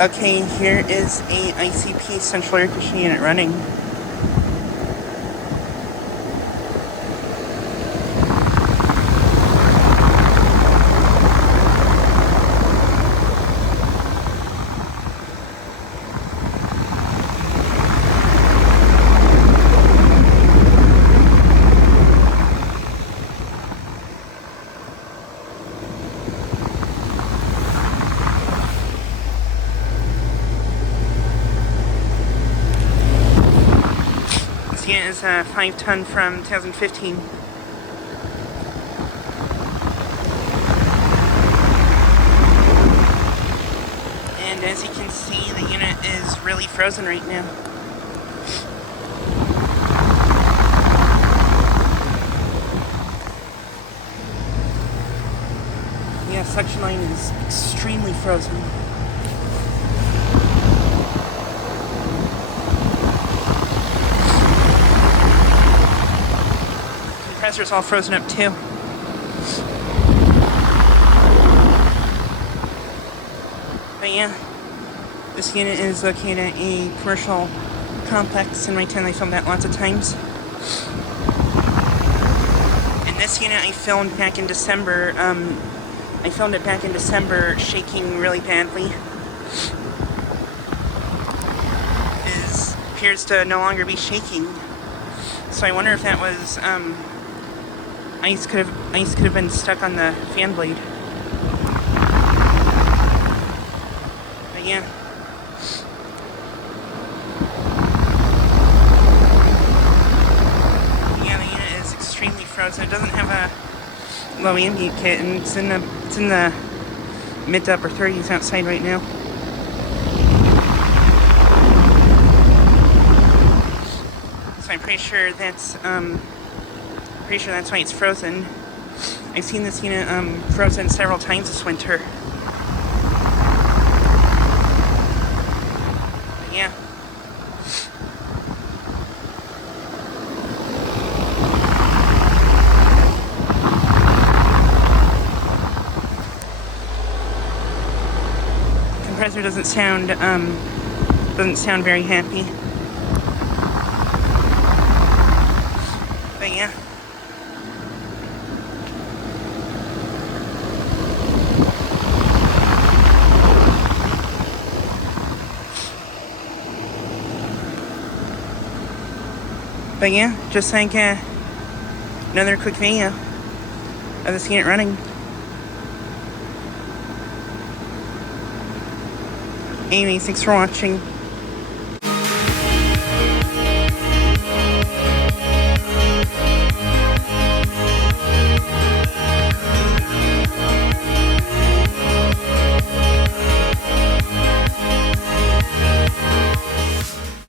Okay, here is a ICP central air conditioning unit running. This unit is a 5-ton from 2015. And as you can see, the unit is really frozen right now. Yeah, suction line is extremely frozen. Compressor's all frozen up too. But yeah, this unit is located at a commercial complex in my town. I filmed that lots of times. And this unit I filmed back in December. I filmed it back in December, shaking really badly. It appears to no longer be shaking. So I wonder if that was ice could have been stuck on the fan blade. But yeah. Yeah, the unit is extremely frozen. It doesn't have a low ambient kit, and it's in the mid to upper 30s outside right now. So I'm pretty sure that's why it's frozen. I've seen this unit frozen several times this winter. But yeah. Compressor doesn't sound very happy. But yeah. But yeah, just like another quick video of this unit running. Anyways, thanks for watching.